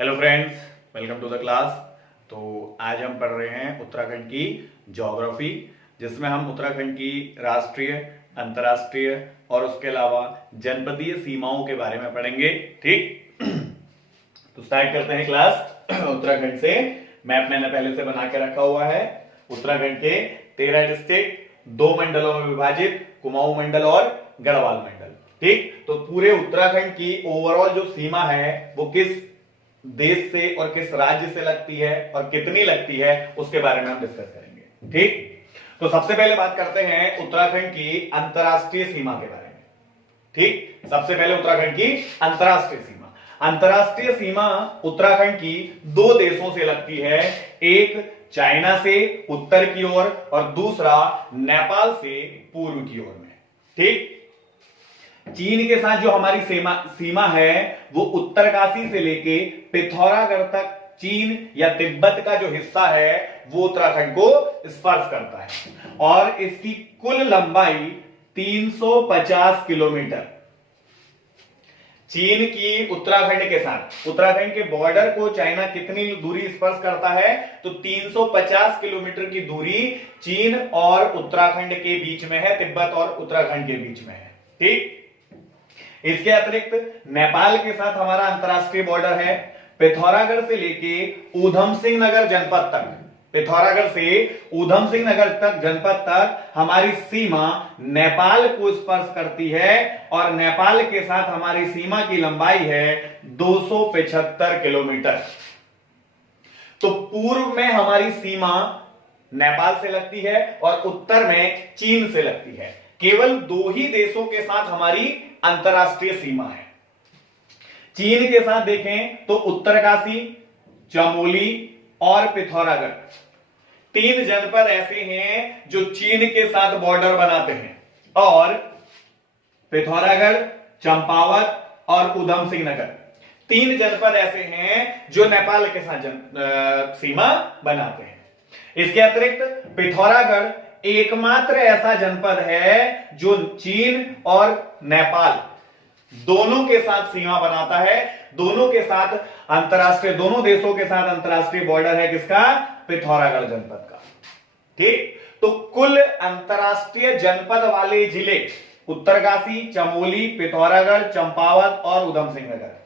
Hello friends, welcome to the class. तो आज हम पढ़ रहे हैं उत्तराखंड की ज्योग्राफी, जिसमें हम उत्तराखंड की राष्ट्रीय, अंतर्राष्ट्रीय और उसके अलावा जनपदीय सीमाओं के बारे में पढ़ेंगे। ठीक, तो स्टार्ट करते हैं क्लास। उत्तराखंड से मैप मैंने पहले से बना के रखा हुआ है। उत्तराखंड के 13 डिस्ट्रिक्ट 2 मंडलों में विभाजित, कुमाऊं मंडल और गढ़वाल मंडल। ठीक, तो पूरे उत्तराखंड की ओवरऑल जो सीमा है वो किस देश से और किस राज्य से लगती है और कितनी लगती है उसके बारे में हम डिस्कस करेंगे। ठीक, तो सबसे पहले बात करते हैं उत्तराखंड की अंतरराष्ट्रीय सीमा के बारे में। ठीक, सबसे पहले उत्तराखंड की अंतरराष्ट्रीय सीमा। अंतरराष्ट्रीय सीमा उत्तराखंड की 2 देशों से लगती है, एक चाइना से उत्तर की ओर और दूसरा नेपाल से पूर्व की ओर में। ठीक, चीन के साथ जो हमारी सीमा है वो उत्तरकाशी से लेके पिथौरागढ़ तक चीन या तिब्बत का जो हिस्सा है वो उत्तराखंड को स्पर्श करता है और इसकी कुल लंबाई 350 किलोमीटर। चीन की उत्तराखंड के साथ, उत्तराखंड के बॉर्डर को चाइना कितनी दूरी स्पर्श करता है तो 350 किलोमीटर की दूरी चीन और उत्तराखंड के बीच में है, तिब्बत और उत्तराखंड के बीच में है। ठीक, इसके अतिरिक्त नेपाल के साथ हमारा अंतरराष्ट्रीय बॉर्डर है। पिथौरागढ़ से लेके ऊधम सिंह नगर जनपद तक, पिथौरागढ़ से ऊधम सिंह नगर तक जनपद तक हमारी सीमा नेपाल को स्पर्श करती है और नेपाल के साथ हमारी सीमा की लंबाई है 275 किलोमीटर। तो पूर्व में हमारी सीमा नेपाल से लगती है और उत्तर में चीन से लगती है। केवल 2 ही देशों के साथ हमारी अंतरराष्ट्रीय सीमा है। चीन के साथ देखें तो उत्तरकाशी, चमोली और पिथौरागढ़ 3 जनपद ऐसे हैं जो चीन के साथ बॉर्डर बनाते हैं और पिथौरागढ़, चंपावत और ऊधम सिंह नगर 3 जनपद ऐसे हैं जो नेपाल के साथ सीमा बनाते हैं। इसके अतिरिक्त पिथौरागढ़ एकमात्र ऐसा जनपद है जो चीन और नेपाल दोनों के साथ सीमा बनाता है, दोनों के साथ अंतरराष्ट्रीय, दोनों देशों के साथ अंतरराष्ट्रीय बॉर्डर है किसका? पिथौरागढ़ जनपद का। ठीक, तो कुल अंतरराष्ट्रीय जनपद वाले जिले उत्तरकाशी, चमोली, पिथौरागढ़, चंपावत और ऊधम सिंह नगर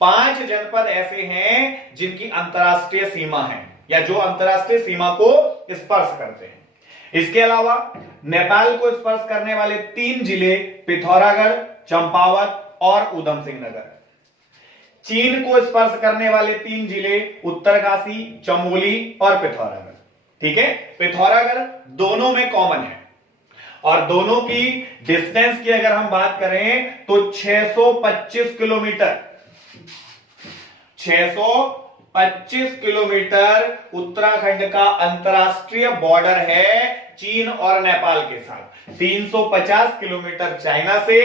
5 जनपद ऐसे हैं जिनकी अंतरराष्ट्रीय सीमा है या जो अंतरराष्ट्रीय सीमा को स्पर्श करते हैं। इसके अलावा नेपाल को स्पर्श करने वाले 3 जिले पिथौरागढ़, चंपावत और ऊधम सिंह नगर। चीन को स्पर्श करने वाले 3 जिले उत्तरकाशी, चमोली और पिथौरागढ़। ठीक है, पिथौरागढ़ दोनों में कॉमन है और दोनों की डिस्टेंस की अगर हम बात करें तो 625 किलोमीटर, 625 किलोमीटर उत्तराखंड का अंतरराष्ट्रीय बॉर्डर है चीन और नेपाल के साथ। 350 किलोमीटर चाइना से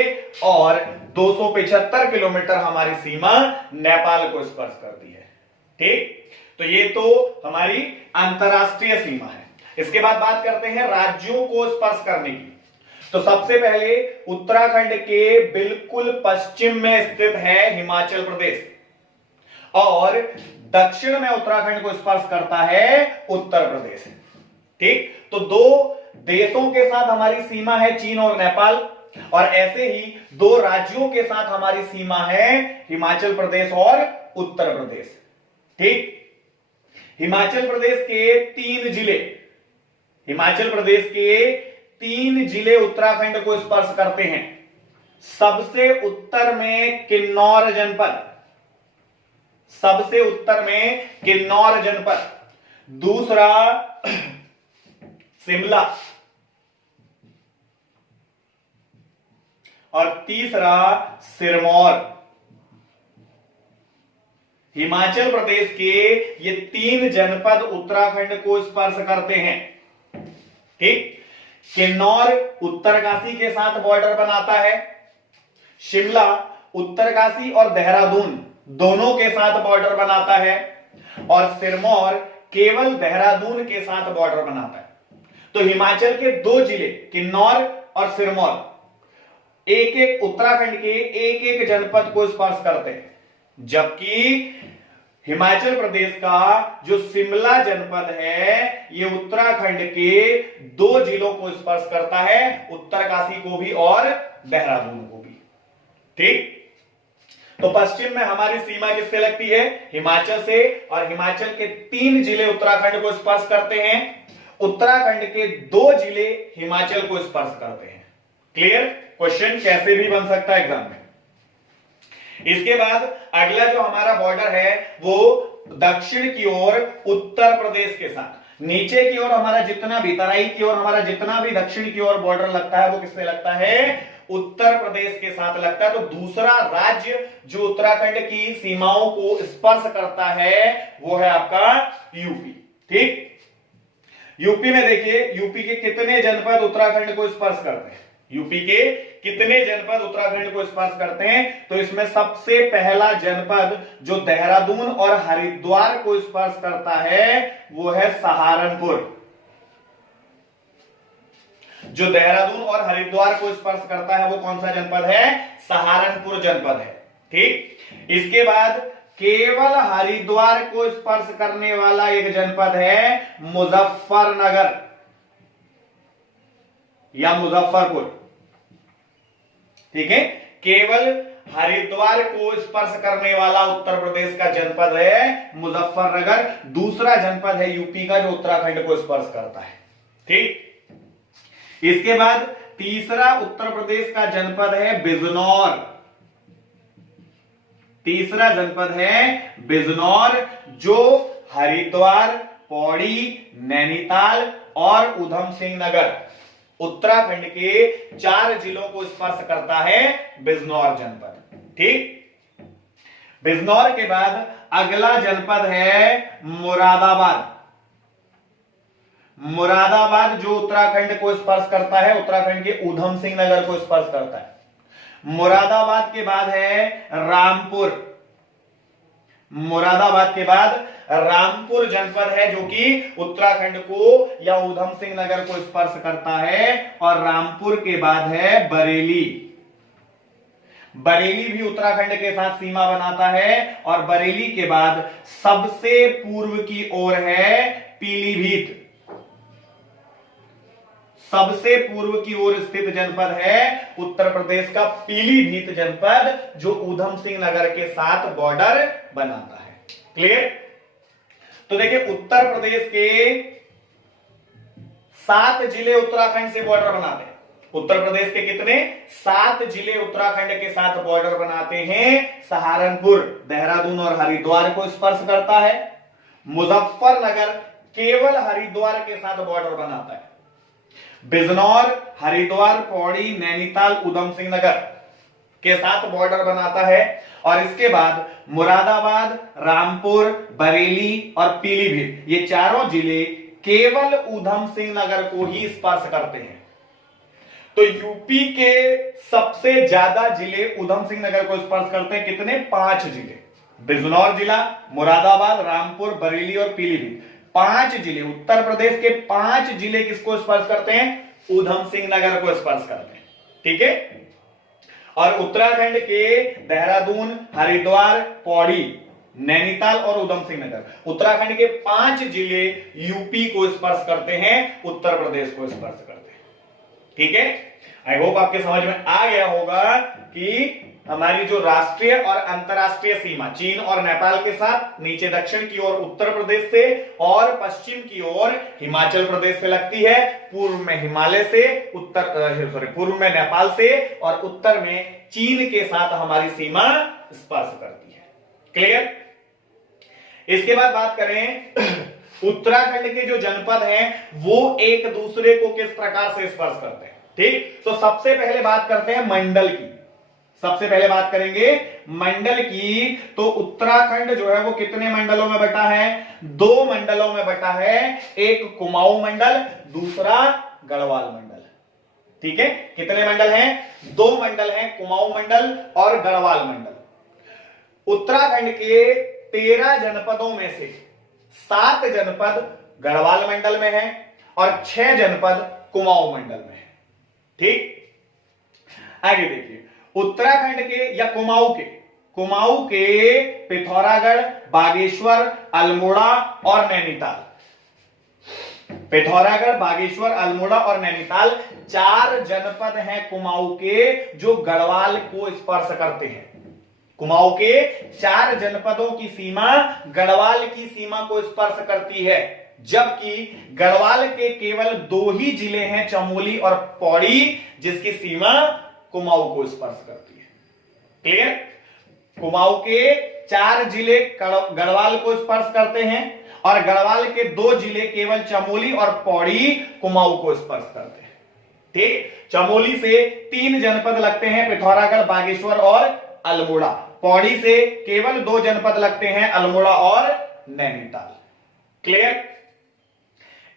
और 275 किलोमीटर हमारी सीमा नेपाल को स्पर्श करती है। ठीक, तो ये तो हमारी अंतरराष्ट्रीय सीमा है। इसके बाद बात करते हैं राज्यों को स्पर्श करने की। तो सबसे पहले उत्तराखंड के बिल्कुल पश्चिम में स्थित है हिमाचल प्रदेश और दक्षिण में उत्तराखंड को स्पर्श करता है उत्तर प्रदेश। ठीक, तो 2 देशों के साथ हमारी सीमा है चीन और नेपाल और ऐसे ही 2 राज्यों के साथ हमारी सीमा है हिमाचल प्रदेश और उत्तर प्रदेश। ठीक, हिमाचल प्रदेश के 3 जिले, हिमाचल प्रदेश के 3 जिले उत्तराखंड को स्पर्श करते हैं। सबसे उत्तर में किन्नौर जनपद, सबसे उत्तर में किन्नौर जनपद, दूसरा शिमला और तीसरा सिरमौर। हिमाचल प्रदेश के ये 3 जनपद उत्तराखंड को स्पर्श करते हैं। ठीक, किन्नौर उत्तरकाशी के साथ बॉर्डर बनाता है, शिमला उत्तरकाशी और देहरादून दोनों के साथ बॉर्डर बनाता है और सिरमौर केवल देहरादून के साथ बॉर्डर बनाता है। तो हिमाचल के 2 जिले किन्नौर और सिरमौर एक एक उत्तराखंड के एक एक जनपद को स्पर्श करते हैं, जबकि हिमाचल प्रदेश का जो शिमला जनपद है ये उत्तराखंड के 2 जिलों को स्पर्श करता है, उत्तरकाशी को भी और देहरादून को भी। ठीक, तो पश्चिम में हमारी सीमा किससे लगती है? हिमाचल से, और हिमाचल के 3 जिले उत्तराखंड को स्पर्श करते हैं, उत्तराखंड के 2 जिले हिमाचल को स्पर्श करते हैं। क्लियर? क्वेश्चन कैसे भी बन सकता है एग्जाम में। इसके बाद अगला जो हमारा बॉर्डर है वो दक्षिण की ओर उत्तर प्रदेश के साथ, नीचे की ओर हमारा जितना भी, तराई की ओर हमारा जितना भी दक्षिण की ओर बॉर्डर लगता है वो किससे लगता है? उत्तर प्रदेश के साथ लगता है। तो दूसरा राज्य जो उत्तराखंड की सीमाओं को स्पर्श करता है वो है आपका यूपी। ठीक, यूपी में देखिए, यूपी के कितने जनपद उत्तराखंड को स्पर्श करते हैं? यूपी के कितने जनपद उत्तराखंड को स्पर्श करते हैं? तो इसमें सबसे पहला जनपद जो देहरादून और हरिद्वार को स्पर्श करता है वो है सहारनपुर। जो देहरादून और हरिद्वार को स्पर्श करता है वो कौन सा जनपद है? सहारनपुर जनपद है। ठीक, इसके बाद केवल हरिद्वार को स्पर्श करने वाला एक जनपद है मुजफ्फरनगर या मुजफ्फरपुर। ठीक है, केवल हरिद्वार को स्पर्श करने वाला उत्तर प्रदेश का जनपद है मुजफ्फरनगर। दूसरा जनपद है यूपी का जो उत्तराखंड को स्पर्श करता है। ठीक, इसके बाद तीसरा उत्तर प्रदेश का जनपद है बिजनौर। तीसरा जनपद है बिजनौर जो हरिद्वार, पौड़ी, नैनीताल और उधम सिंह नगर उत्तराखंड के 4 जिलों को स्पर्श करता है बिजनौर जनपद। ठीक, बिजनौर के बाद अगला जनपद है मुरादाबाद। मुरादाबाद जो उत्तराखंड को स्पर्श करता है, उत्तराखंड के उधम सिंह नगर को स्पर्श करता है। मुरादाबाद के बाद है रामपुर। मुरादाबाद के बाद रामपुर जनपद है जो कि उत्तराखंड को या उधम सिंह नगर को स्पर्श करता है। और रामपुर के बाद है बरेली। बरेली भी उत्तराखंड के साथ सीमा बनाता है। और बरेली के बाद सबसे पूर्व की ओर है पीलीभीत। सबसे पूर्व की ओर स्थित जनपद है उत्तर प्रदेश का पीलीभीत जनपद जो उधम सिंह नगर के साथ बॉर्डर बनाता है। क्लियर? तो देखिए, उत्तर प्रदेश के 7 जिले उत्तराखंड से बॉर्डर बनाते हैं। उत्तर प्रदेश के कितने? 7 जिले उत्तराखंड के साथ बॉर्डर बनाते हैं। सहारनपुर देहरादून और हरिद्वार को स्पर्श करता है। मुजफ्फरनगर केवल हरिद्वार के साथ बॉर्डर बनाता है। बिजनौर हरिद्वार, पौड़ी, नैनीताल, उधम सिंह नगर के साथ बॉर्डर बनाता है। और इसके बाद मुरादाबाद, रामपुर, बरेली और पीलीभीत ये चारों जिले केवल उधम सिंह नगर को ही स्पर्श करते हैं। तो यूपी के सबसे ज्यादा जिले उधम सिंह नगर को स्पर्श करते हैं। कितने? 5 जिले। बिजनौर जिला, मुरादाबाद, रामपुर, बरेली और पीलीभीत 5 जिले। उत्तर प्रदेश के 5 जिले किसको स्पर्श करते हैं? उधम सिंह नगर को स्पर्श करते हैं। ठीक है, और उत्तराखंड के देहरादून, हरिद्वार, पौड़ी, नैनीताल और उधम सिंह नगर उत्तराखंड के 5 जिले यूपी को स्पर्श करते हैं, उत्तर प्रदेश को स्पर्श करते हैं। ठीक है, आई होप आपके समझ में आ गया होगा कि हमारी जो राष्ट्रीय और अंतरराष्ट्रीय सीमा चीन और नेपाल के साथ नीचे दक्षिण की ओर उत्तर प्रदेश से और पश्चिम की ओर हिमाचल प्रदेश से लगती है, पूर्व में हिमालय से, पूर्व में नेपाल से और उत्तर में चीन के साथ हमारी सीमा स्पर्श करती है। क्लियर? इसके बाद बात करें उत्तराखंड के जो जनपद हैं वो एक दूसरे को किस प्रकार से स्पर्श करते हैं। ठीक, तो सबसे पहले बात करते हैं मंडल की। सबसे पहले बात करेंगे मंडल की। तो उत्तराखंड जो है वो कितने मंडलों में बटा है? 2 मंडलों में बटा है। एक कुमाऊं मंडल, दूसरा गढ़वाल मंडल। ठीक है, कितने मंडल हैं? 2 मंडल हैं, कुमाऊं मंडल और गढ़वाल मंडल। उत्तराखंड के 13 जनपदों में से 7 जनपद गढ़वाल मंडल में है और 6 जनपद कुमाऊं मंडल में है। ठीक, आगे देखिए, उत्तराखंड के या कुमाऊं कुमाऊं के पिथौरागढ़, बागेश्वर, अल्मोड़ा और नैनीताल। पिथौरागढ़, बागेश्वर, अल्मोड़ा और नैनीताल 4 जनपद हैं कुमाऊं के जो गढ़वाल को स्पर्श करते हैं। कुमाऊं के 4 जनपदों की सीमा गढ़वाल की सीमा को स्पर्श करती है, जबकि गढ़वाल के केवल 2 ही जिले हैं, चमोली और पौड़ी, जिसकी सीमा कुमाऊं को स्पर्श करती है। क्लियर? कुमाऊं के 4 जिले गढ़वाल को स्पर्श करते हैं और गढ़वाल के 2 जिले केवल चमोली और पौड़ी कुमाऊं को स्पर्श करते हैं। ठीक, चमोली से 3 जनपद लगते हैं, पिथौरागढ़, बागेश्वर और अल्मोड़ा। पौड़ी से केवल 2 जनपद लगते हैं, अल्मोड़ा और नैनीताल। क्लियर?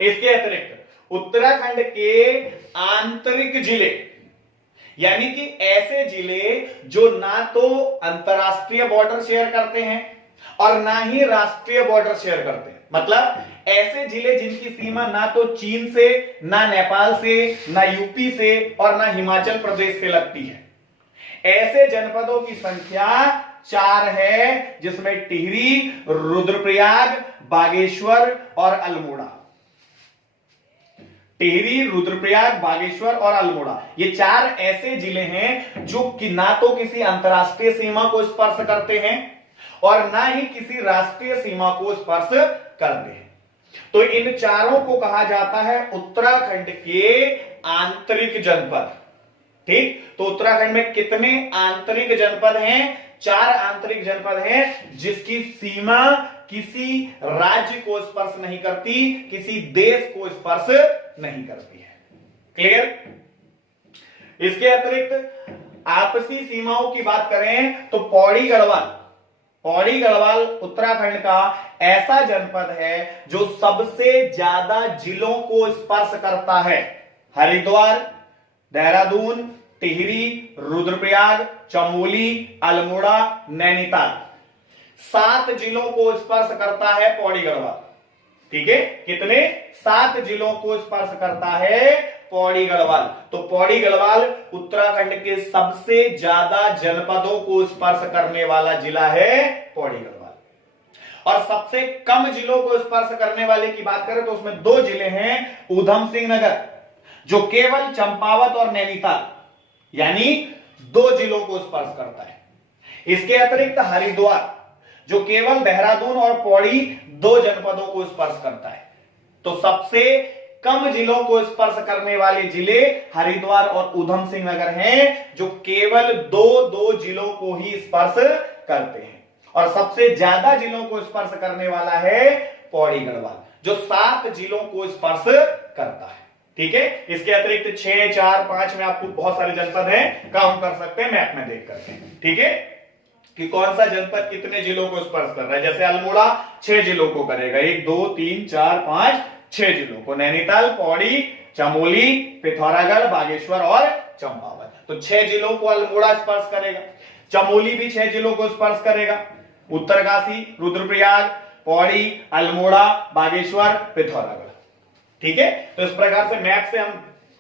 इसके अतिरिक्त उत्तराखंड के आंतरिक जिले, यानी कि ऐसे जिले जो ना तो अंतरराष्ट्रीय बॉर्डर शेयर करते हैं और ना ही राष्ट्रीय बॉर्डर शेयर करते हैं, मतलब ऐसे जिले जिनकी सीमा ना तो चीन से, ना नेपाल से, ना यूपी से और ना हिमाचल प्रदेश से लगती है, ऐसे जनपदों की संख्या 4 है, जिसमें टिहरी, रुद्रप्रयाग, बागेश्वर और अल्मोड़ा। टिहरी, रुद्रप्रयाग, बागेश्वर और अल्मोड़ा, ये 4 ऐसे जिले हैं जो कि ना तो किसी अंतरराष्ट्रीय सीमा को स्पर्श करते हैं और ना ही किसी राष्ट्रीय सीमा को स्पर्श करते हैं। तो इन चारों को कहा जाता है उत्तराखंड के आंतरिक जनपद। ठीक, तो उत्तराखंड में कितने आंतरिक जनपद हैं? 4 आंतरिक जनपद हैं, जिसकी सीमा किसी राज्य को स्पर्श नहीं करती, किसी देश को स्पर्श नहीं करती है। क्लियर? इसके अतिरिक्त आपसी सीमाओं की बात करें तो पौड़ी गढ़वाल उत्तराखंड का ऐसा जनपद है जो सबसे ज्यादा जिलों को स्पर्श करता है। हरिद्वार, देहरादून, टिहरी, रुद्रप्रयाग, चमोली, अल्मोड़ा, नैनीताल, 7 जिलों को स्पर्श करता है पौड़ी गढ़वाल। ठीक है, कितने? 7 जिलों को स्पर्श करता है पौड़ी गढ़वाल। तो पौड़ी गढ़वाल उत्तराखंड के सबसे ज्यादा जनपदों को स्पर्श करने वाला जिला है पौड़ी गढ़वाल। और सबसे कम जिलों को स्पर्श करने वाले की बात करें तो उसमें 2 जिले हैं, ऊधम सिंह नगर जो केवल चंपावत और नैनीताल, यानी 2 जिलों को स्पर्श करता है। इसके अतिरिक्त हरिद्वार जो केवल देहरादून और पौड़ी 2 जनपदों को स्पर्श करता है। तो सबसे कम जिलों को स्पर्श करने वाले जिले हरिद्वार और ऊधम सिंह नगर हैं, जो केवल 2 जिलों को ही स्पर्श करते हैं। और सबसे ज्यादा जिलों को स्पर्श करने वाला है पौड़ी गढ़वाल, जो 7 जिलों को स्पर्श करता है। ठीक है, इसके अतिरिक्त 6, 4, 5 में आपको बहुत सारे जनपद हैं, काउंट कर सकते हैं मैप में देख करके। ठीक है, कि कौन सा जनपद कितने जिलों को स्पर्श कर रहा है। जैसे अल्मोड़ा 6 जिलों को करेगा, 1, 2, 3, 4, 5, 6 जिलों को। नैनीताल, पौड़ी, चमोली, पिथौरागढ़, बागेश्वर और चंपावत, तो 6 जिलों को अल्मोड़ा स्पर्श करेगा। चमोली भी 6 जिलों को स्पर्श करेगा, उत्तरकाशी, रुद्रप्रयाग, पौड़ी, अल्मोड़ा, बागेश्वर, पिथौरागढ़। ठीक है, तो इस प्रकार से मैप से हम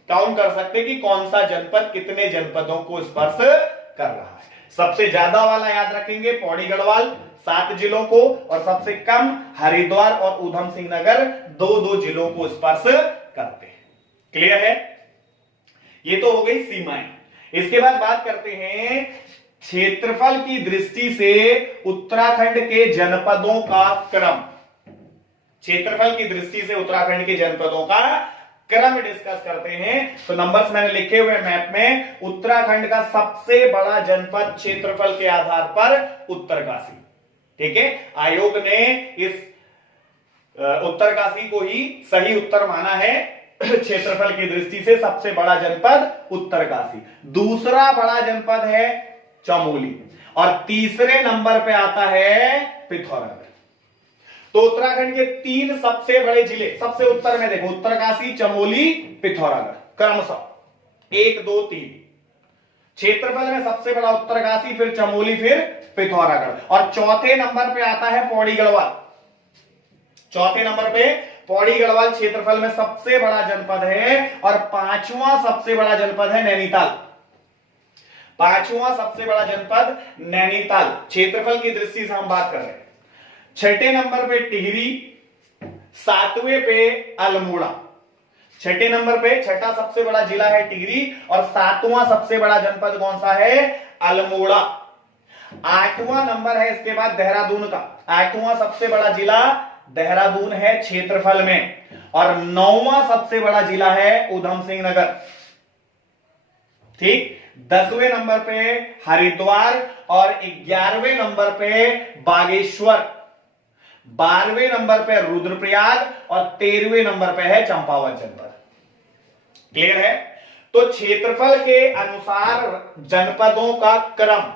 काउंट कर सकते हैं कि कौन सा जनपद कितने जनपदों को स्पर्श कर रहा है। सबसे ज्यादा वाला याद रखेंगे पौड़ी गढ़वाल 7 जिलों को, और सबसे कम हरिद्वार और ऊधम सिंह नगर 2 जिलों को स्पर्श करते हैं। क्लियर है? ये तो हो गई सीमाएं। इसके बाद बात करते हैं क्षेत्रफल की दृष्टि से उत्तराखंड के जनपदों का क्रम। क्षेत्रफल की दृष्टि से उत्तराखंड के जनपदों का क्रम डिस्कस करते हैं। तो नंबर्स मैंने लिखे हुए मैप में, उत्तराखंड का सबसे बड़ा जनपद क्षेत्रफल के आधार पर उत्तरकाशी। ठीक है, आयोग ने इस उत्तरकाशी को ही सही उत्तर माना है। क्षेत्रफल की दृष्टि से सबसे बड़ा जनपद उत्तरकाशी, दूसरा बड़ा जनपद है चमोली और तीसरे नंबर पे आता है पिथौरागढ़। तो उत्तराखंड के 3 सबसे बड़े जिले, सबसे उत्तर में देखो, उत्तरकाशी, चमोली, पिथौरागढ़, क्रमशः 1, 2, 3। क्षेत्रफल में सबसे बड़ा उत्तरकाशी, फिर चमोली, फिर पिथौरागढ़, और चौथे नंबर पे आता है पौड़ी गढ़वाल। चौथे नंबर पे पौड़ी गढ़वाल क्षेत्रफल में सबसे बड़ा जनपद है, और 5वां सबसे बड़ा जनपद है नैनीताल। पांचवा सबसे बड़ा जनपद नैनीताल, क्षेत्रफल की दृष्टि से हम बात कर रहे हैं। छठे नंबर पे टिहरी, सातवें पे अल्मोड़ा। छठे नंबर पे छठा सबसे बड़ा जिला है टिहरी और सातवां सबसे बड़ा जनपद कौन सा है? अल्मोड़ा। आठवां नंबर है इसके बाद देहरादून का। आठवां सबसे बड़ा जिला देहरादून है क्षेत्रफल में, और नौवां सबसे बड़ा जिला है उधम सिंह नगर। ठीक। 10वें नंबर पे हरिद्वार और 11वें नंबर पे बागेश्वर, 12वें नंबर पे रुद्रप्रयाग और 13वें नंबर पे है चंपावत जनपद। क्लियर है? तो क्षेत्रफल के अनुसार जनपदों का क्रम,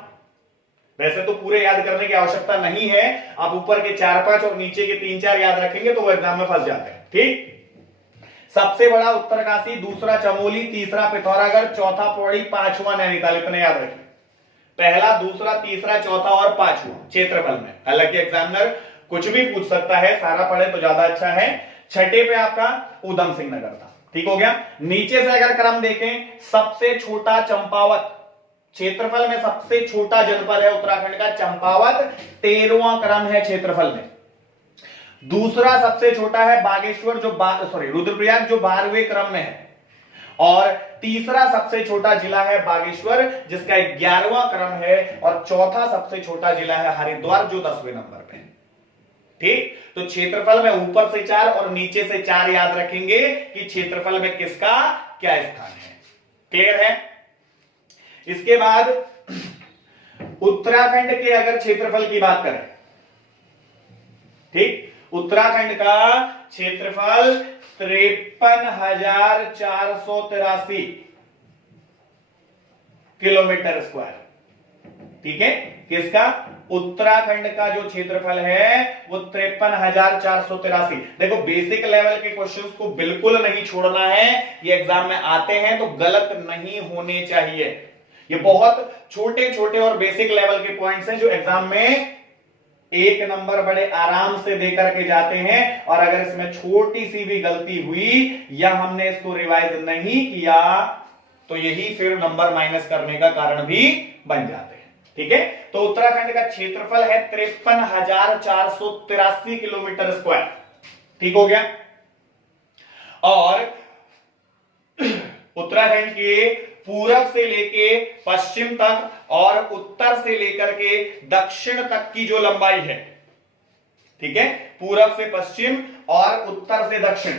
वैसे तो पूरे याद करने की आवश्यकता नहीं है, आप ऊपर के 4-5 और नीचे के 3-4 याद रखेंगे तो वो एग्जाम में फंस जाते हैं। ठीक। सबसे बड़ा उत्तरकाशी, दूसरा चमोली, तीसरा पिथौरागढ़, चौथा पौड़ी, पांचवा नैनीताल। इतने याद रखिए, पहला, दूसरा, तीसरा, चौथा और पांचवा क्षेत्रफल में। हालांकि एग्जामिनर कुछ भी पूछ सकता है, सारा पढ़े तो ज्यादा अच्छा है। छठे पे आपका उधम सिंह नगर था। ठीक हो गया। नीचे से अगर क्रम देखें, सबसे छोटा चंपावत, क्षेत्रफल में सबसे छोटा जनपद है उत्तराखंड का चंपावत, 13वां क्रम है क्षेत्रफल में। दूसरा सबसे छोटा है बागेश्वर जो रुद्रप्रयाग जो 12वें क्रम में है, और तीसरा सबसे छोटा जिला है बागेश्वर जिसका 11वां क्रम है, और चौथा सबसे छोटा जिला है हरिद्वार जो 10वें नंबर पे है। ठीक। तो क्षेत्रफल में ऊपर से 4 और नीचे से 4 याद रखेंगे कि क्षेत्रफल में किसका क्या स्थान है। क्लियर है? इसके बाद उत्तराखंड के अगर क्षेत्रफल की बात करें, ठीक, उत्तराखंड का क्षेत्रफल 53,483 किलोमीटर स्क्वायर। ठीक है, किसका? उत्तराखंड का जो क्षेत्रफल है वो 53,483। देखो, बेसिक लेवल के क्वेश्चंस को बिल्कुल नहीं छोड़ना है, ये एग्जाम में आते हैं तो गलत नहीं होने चाहिए। ये बहुत छोटे छोटे और बेसिक लेवल के पॉइंट्स हैं जो एग्जाम में 1 नंबर बड़े आराम से देकर के जाते हैं, और अगर इसमें छोटी सी भी गलती हुई या हमने इसको रिवाइज नहीं किया तो यही फिर नंबर माइनस करने का कारण भी बन जाते हैं। ठीक है, तो उत्तराखंड का क्षेत्रफल है 53,483 किलोमीटर स्क्वायर। ठीक हो गया। और उत्तराखंड के पूरब से लेके पश्चिम तक और उत्तर से लेकर के दक्षिण तक की जो लंबाई है, ठीक है, पूरब से पश्चिम और उत्तर से दक्षिण,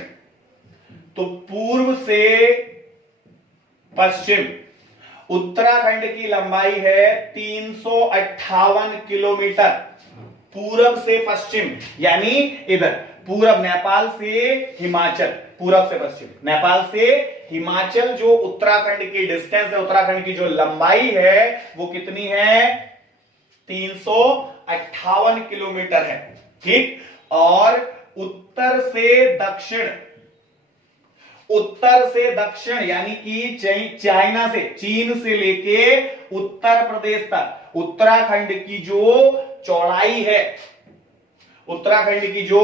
तो पूर्व से पश्चिम उत्तराखंड की लंबाई है 358 किलोमीटर। पूरब से पश्चिम यानी इधर पूरब नेपाल से हिमाचल, पूरब से पश्चिम नेपाल से हिमाचल जो उत्तराखंड की डिस्टेंस है, उत्तराखंड की जो लंबाई है वो कितनी है? 358 किलोमीटर है। ठीक। और उत्तर से दक्षिण, उत्तर से दक्षिण यानी कि चाइना से, चीन से लेके उत्तर प्रदेश तक उत्तराखंड की जो चौड़ाई है, उत्तराखंड की जो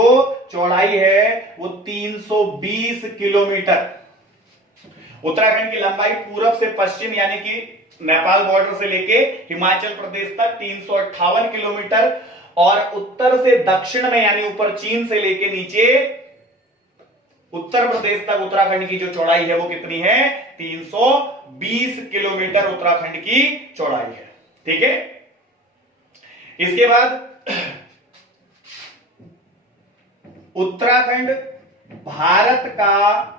चौड़ाई है वो 320 किलोमीटर। उत्तराखंड की लंबाई पूरब से पश्चिम यानी कि नेपाल बॉर्डर से लेके हिमाचल प्रदेश तक 358 किलोमीटर, और उत्तर से दक्षिण में यानी ऊपर चीन से लेके नीचे उत्तर प्रदेश तक उत्तराखंड की जो चौड़ाई है वो कितनी है? 320 किलोमीटर उत्तराखंड की चौड़ाई है। ठीक है। इसके बाद उत्तराखंड भारत का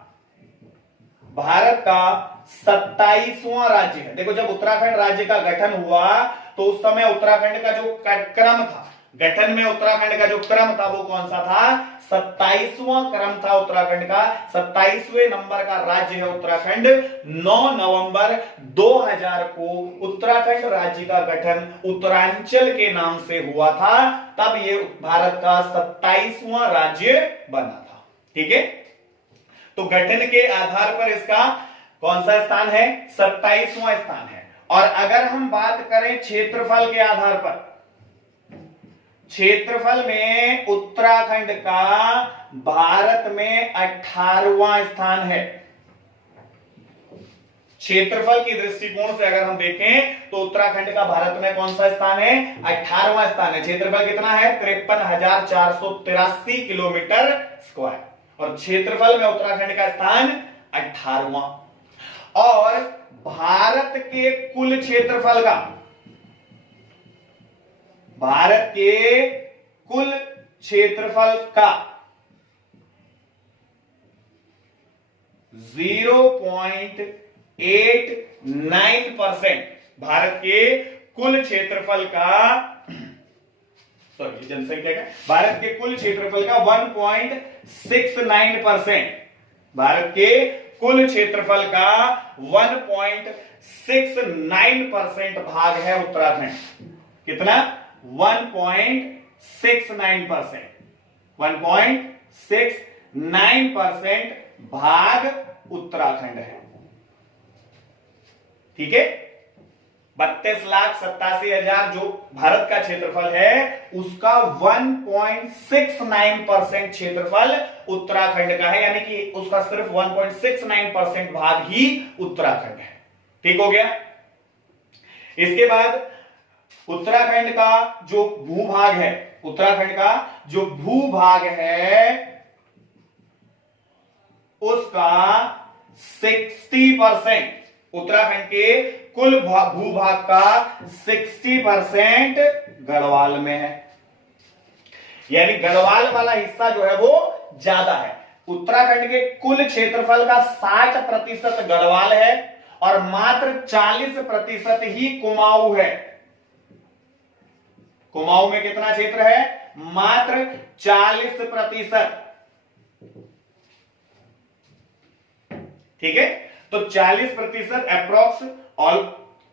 27वां राज्य है। देखो, जब उत्तराखंड राज्य का गठन हुआ तो उस समय उत्तराखंड का जो क्रम था, गठन में उत्तराखंड का जो क्रम था वो कौन सा था? 27वां क्रम था उत्तराखंड का। 27वें नंबर का राज्य है उत्तराखंड। 9 नवंबर 2000 को उत्तराखंड राज्य का गठन उत्तरांचल के नाम से हुआ था, तब ये भारत का 27वां राज्य बना था। ठीक है, तो गठन के आधार पर इसका कौन सा स्थान है? 27वां स्थान है। और अगर हम बात करें क्षेत्रफल के आधार पर, क्षेत्रफल में उत्तराखंड का भारत में 18वां स्थान है। क्षेत्रफल की दृष्टिकोण से अगर हम देखें तो उत्तराखंड का भारत में कौन सा स्थान है? 18वां स्थान है। क्षेत्रफल कितना है? 53,483 किलोमीटर स्क्वायर, और क्षेत्रफल में उत्तराखंड का स्थान 18वां। और भारत के कुल क्षेत्रफल का, भारत के कुल क्षेत्रफल का 0.89%, भारत के कुल क्षेत्रफल का, सॉरी जनसंख्या का, भारत के कुल क्षेत्रफल का 1.69%, भारत के कुल क्षेत्रफल का 1.69% भाग है उत्तराखंड। कितना? 1.69%, 1.69% भाग उत्तराखंड है। ठीक है, 32,87,000 जो भारत का क्षेत्रफल है उसका 1.69% क्षेत्रफल उत्तराखंड का है, यानी कि उसका सिर्फ 1.69% भाग ही उत्तराखंड है। ठीक हो गया। इसके बाद उत्तराखंड का जो भूभाग है, उत्तराखंड का जो भूभाग है उसका 60%, उत्तराखंड के कुल भूभाग का 60% गढ़वाल में है, यानी गढ़वाल वाला हिस्सा जो है वो ज्यादा है। उत्तराखंड के कुल क्षेत्रफल का 60% गढ़वाल है और मात्र 40% ही कुमाऊं है। कुमाऊं में कितना क्षेत्र है? मात्र 40%। ठीक है, तो 40% अप्रोक्स, ऑल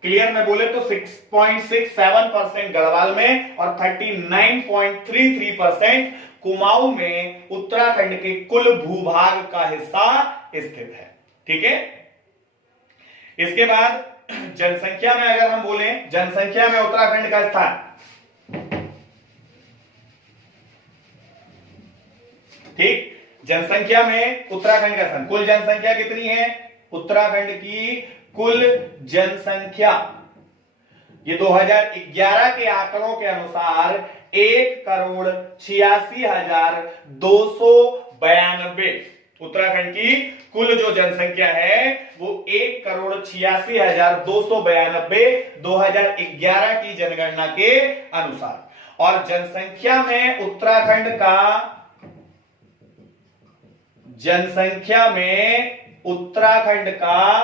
क्लियर में बोले तो 6.67% गढ़वाल में और 39.33% कुमाऊं में उत्तराखंड के कुल भूभाग का हिस्सा स्थित है। ठीक है, इसके बाद जनसंख्या में अगर हम बोले, जनसंख्या में उत्तराखंड का स्थान, ठीक, जनसंख्या में उत्तराखंड का स्थान, कुल जनसंख्या कितनी है? उत्तराखंड की कुल जनसंख्या ये 2011 के आंकड़ों के अनुसार 1,86,292। उत्तराखंड की कुल जो जनसंख्या है वो 1,86,292 2011 की जनगणना के अनुसार। और जनसंख्या में उत्तराखंड का, जनसंख्या में उत्तराखंड का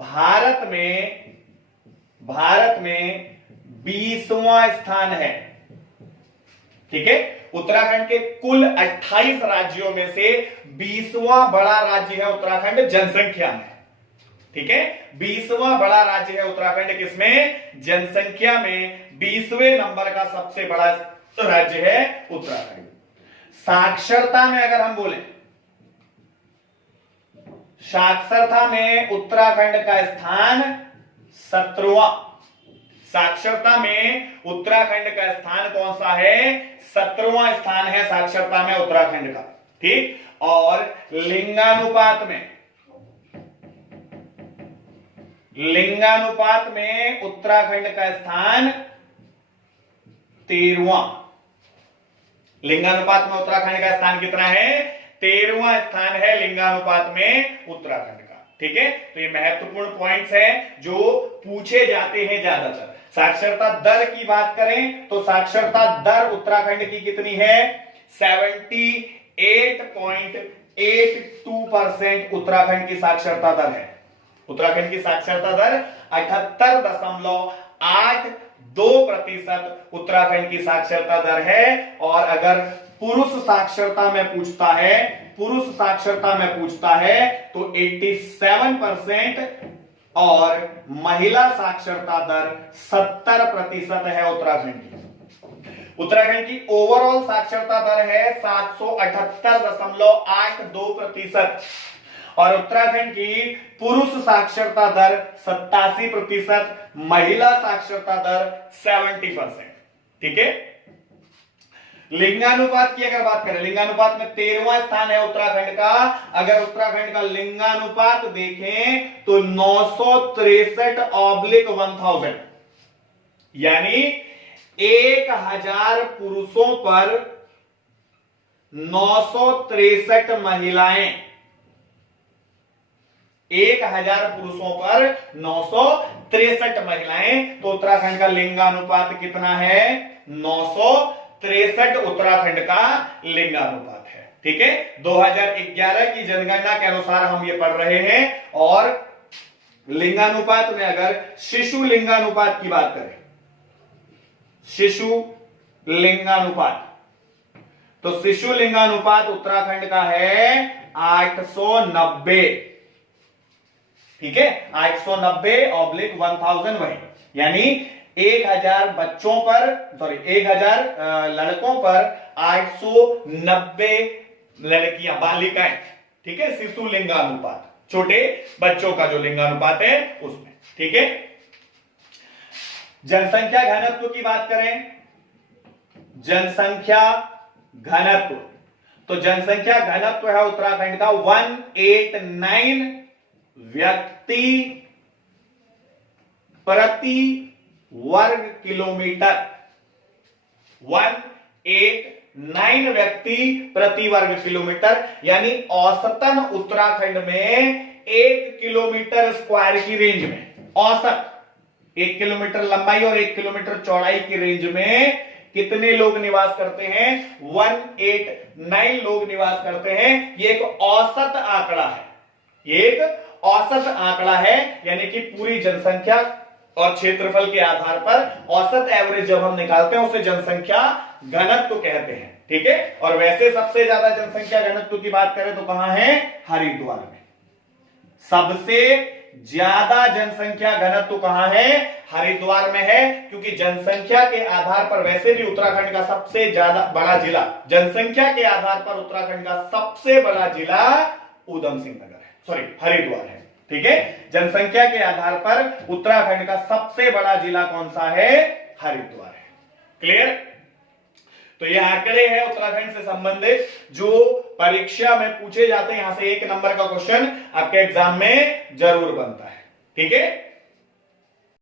भारत में 20वां स्थान है। ठीक है, उत्तराखंड के कुल 28 राज्यों में से 20वां बड़ा राज्य है उत्तराखंड जनसंख्या में। ठीक है, 20वां बड़ा राज्य है उत्तराखंड, किसमें? जनसंख्या में 20वें नंबर का सबसे बड़ा राज्य है उत्तराखंड। साक्षरता में अगर हम बोले, साक्षरता में उत्तराखंड का स्थान 17वां, साक्षरता में उत्तराखंड का स्थान कौन सा है? 17वां स्थान है साक्षरता में उत्तराखंड का। ठीक, और लिंगानुपात में उत्तराखंड का स्थान 13वां, लिंगानुपात में उत्तराखंड का स्थान कितना है? 13वां स्थान है लिंगानुपात में उत्तराखंड का। ठीक है, तो ये महत्वपूर्ण पॉइंट्स हैं जो पूछे जाते हैं ज्यादातर। साक्षरता दर की बात करें तो साक्षरता दर उत्तराखंड की कितनी है? 78.82% उत्तराखंड की साक्षरता दर है। उत्तराखंड की साक्षरता दर 78.82% उत्तराखंड की साक्षरता दर है। और अगर पुरुष साक्षरता में पूछता है, पुरुष साक्षरता में पूछता है तो 87% और महिला साक्षरता दर 70% है उत्तराखंड की। उत्तराखंड की ओवरऑल साक्षरता दर है 778.82% और उत्तराखंड की पुरुष साक्षरता दर 87%, महिला साक्षरता दर 70%। ठीक है, लिंगानुपात की अगर बात करें, लिंगानुपात में 13वां स्थान है उत्तराखंड का। अगर उत्तराखंड का लिंगानुपात देखें तो 963/1000, यानी 1000 पुरुषों पर 963 महिलाएं, 1000 पुरुषों पर 963 महिलाएं। तो उत्तराखंड का लिंगानुपात कितना है? 963 उत्तराखंड का लिंगानुपात है। ठीक है, 2011 की जनगणना के अनुसार हम ये पढ़ रहे हैं। और लिंगानुपात में अगर शिशु लिंगानुपात की बात करें, शिशु लिंगानुपात, तो शिशु लिंगानुपात उत्तराखंड का है 890। ठीक है, 890/1000 वही, यानी 1000 बच्चों पर, सॉरी 1000 लड़कों पर 890 लड़कियां, बालिकाएं। ठीक है, शिशु लिंगानुपात, छोटे बच्चों का जो लिंगानुपात है उसमें। ठीक है, जनसंख्या घनत्व की बात करें, जनसंख्या घनत्व, तो जनसंख्या घनत्व है उत्तराखंड का 189 व्यक्ति प्रति वर्ग किलोमीटर। 189 व्यक्ति प्रति वर्ग किलोमीटर, यानी औसतन उत्तराखंड में 1 किलोमीटर स्क्वायर की रेंज में, औसत 1 किलोमीटर लंबाई और 1 किलोमीटर चौड़ाई की रेंज में कितने लोग निवास करते हैं? 189 लोग निवास करते हैं। ये एक औसत आंकड़ा है, ये एक औसत आंकड़ा है, यानी कि पूरी जनसंख्या और क्षेत्रफल के आधार पर औसत एवरेज जब हम निकालते हैं उसे जनसंख्या घनत्व कहते हैं। ठीक है, और वैसे सबसे ज्यादा जनसंख्या घनत्व की बात करें तो कहां है? हरिद्वार में। सबसे ज्यादा जनसंख्या घनत्व कहां है? हरिद्वार में है, क्योंकि जनसंख्या के आधार पर वैसे भी उत्तराखंड का सबसे ज्यादा बड़ा जिला, जनसंख्या के आधार पर उत्तराखंड का सबसे बड़ा जिला ऊधम सिंह नगर है, सॉरी हरिद्वार है। ठीक है, जनसंख्या के आधार पर उत्तराखंड का सबसे बड़ा जिला कौन सा है? हरिद्वार है। क्लियर? तो ये आंकड़े हैं उत्तराखंड से संबंधित जो परीक्षा में पूछे जाते हैं। यहां से 1 नंबर का क्वेश्चन आपके एग्जाम में जरूर बनता है। ठीक है।